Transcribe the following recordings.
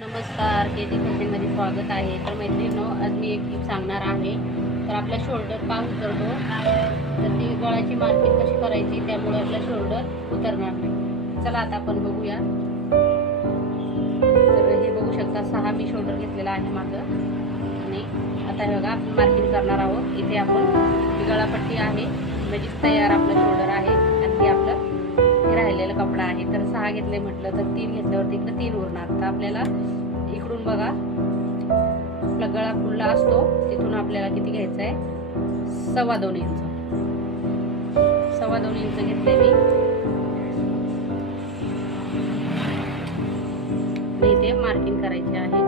नमस्कार, केजी फॅशनमध्ये स्वागत आहे. तर मैत्रिणींनो, आज मी एक टिप सांगणार आहे. तर आपला शोल्डर का उतरतो, तर ती गळ्याची मार्किंग कशी करायची, त्यामुळे आपला शोल्डर उतरणार नाही. चला आता आपण बघूया. तर हे बघू शकता, 6 मी शोल्डर घेतलेला आहे माझं. आणि आता हे बघा, आपण मार्किंग करणार आहोत. इथे आपण गळापट्टी आहे, म्हणजे तयार आपलं शोल्डर आहे. आणि हे आपलं राहिलेला कपडा आहे. तर 6 घेतले म्हटलं तर 3 घेतल्यावरती इकडे 3 उरणार. तर आपल्याला इकडून बघा, आपला गळा खुला असतो, तिथून आपल्याला किती घ्यायचं आहे, 2.25 इंच. 2.25 इंच घेतले मी. इथे मार्किंग करायची आहे.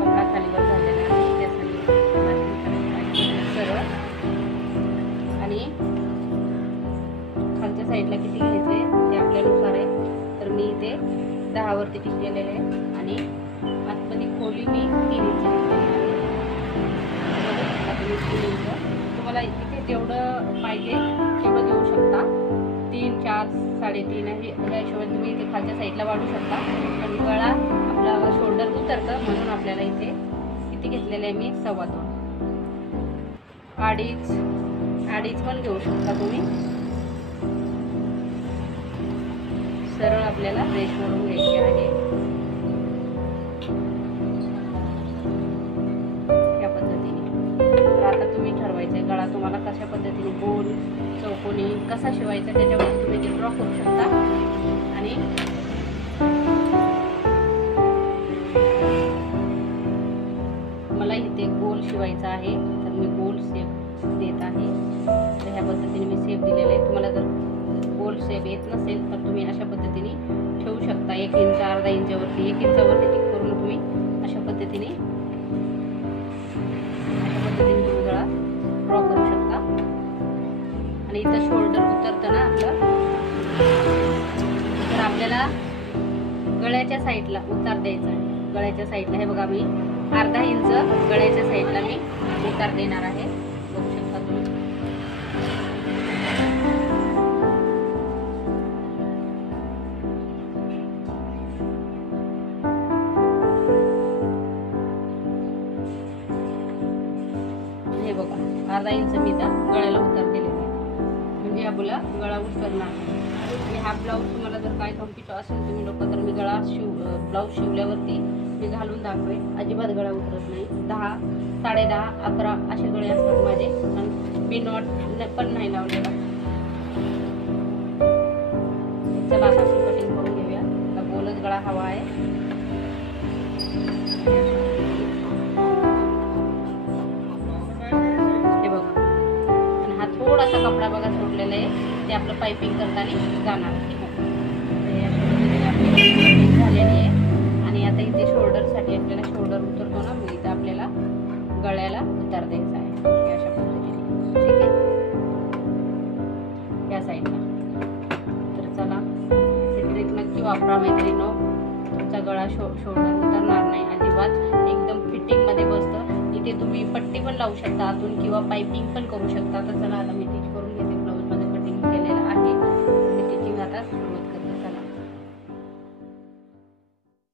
कपडा खालीवर झालेला आहे, त्यासाठी मार्किंग करायची आहे सरळ. आणि खालच्या साईडला किती घ्यायचे ते आपल्यानुसार आहे. तर मी इथे 10 वरती टिक केलेले आहे. आणि आतमध्ये खोली मी 3 इंच घेतलेली आहे. तुम्हाला इथे जेवढं पाहिजे तेवढं देऊ शकता. 3, 4, 3.5 आहे. या हिशोबाने तुम्ही इथे खालच्या साईडला वाढू शकता. पण गळा आपला शोल्डर उतरतं, म्हणून आपल्याला इथे किती घेतलेलं आहे मी, 2.25. अडीच पण घेऊ शकता तुम्ही. सरळ आपल्याला रेष मोडून घ्यायची आहे. या पद्धतीने. तर आता तुम्ही ठरवायचं गळा तुम्हाला कशा पद्धतीने, गोल, चौकोनी कसा शिवायचा, त्याच्यावर तुम्ही ते ड्रॉ करू शकता. आणि मला इथे गोल शिवायचा आहे, तर मी गोल शेप देत आहे. तर ह्या पद्धतीने मी शेप दिलेला आहे. तुम्हाला जर गोल शेप येत नसेल तर तुम्ही अशा पद्धतीने ठेवू शकता. 1 इंच, अर्धा इंचावरती, 1 इंचावरती टिक करून तुम्ही अशा पद्धतीने तुम्ही गळा ड्रॉ करू शकता. आणि इथं शोल्डर उतरतं ना आपलं, तर आपल्याला गळ्याच्या साईडला उतार द्यायचा आहे. गळ्याच्या साईडला हे बघा, मी अर्धा इंच गळ्याच्या साईडला मी उतार देणार आहे. बघू शकता तुम्ही. हे बघा, अर्धा इंच मी त्या गळ्याला उतार दिलेला आहे, म्हणजे आपला गळा उतरणार नाही. आणि हा ब्लाऊज तुम्हाला जर काय कम्प्लीट असेल तुम्ही लोक, तर मी गळा ब्लाऊज शिवल्यावरती मी घालून दाखवे, अजिबात गळा उतरत नाही. 10, 10.5, 11 असे गळे असतात माझे. आणि मी नॉट पण नाही लावलेला. चला आता आपण कटिंग करून घेऊया. आता गोलच गळा हवा आहे. हे बघा, आणि हा थोडासा कपडा बघा सुटलेला आहे, ते आपलं पायपिंग करताना जाणार. झालेली आहे. आणि आता इथे शोल्डरसाठी आपल्याला शोल्डर उतरतो ना, मग इथं आपल्याला गळ्याला उतार द्यायचा आहे अशा पद्धतीने. ठीक आहे, या साईडला. तर चला, हे ट्रिक नक्की वापरा मैत्रिणींनो. तुमचा गळा शोल्डर उतरणार नाही अजिबात. एकदम फिटिंगमध्ये बसतं. इथे तुम्ही पट्टी पण लावू शकता आतून, किंवा पायपिंग पण करू शकता. तर चला आता मी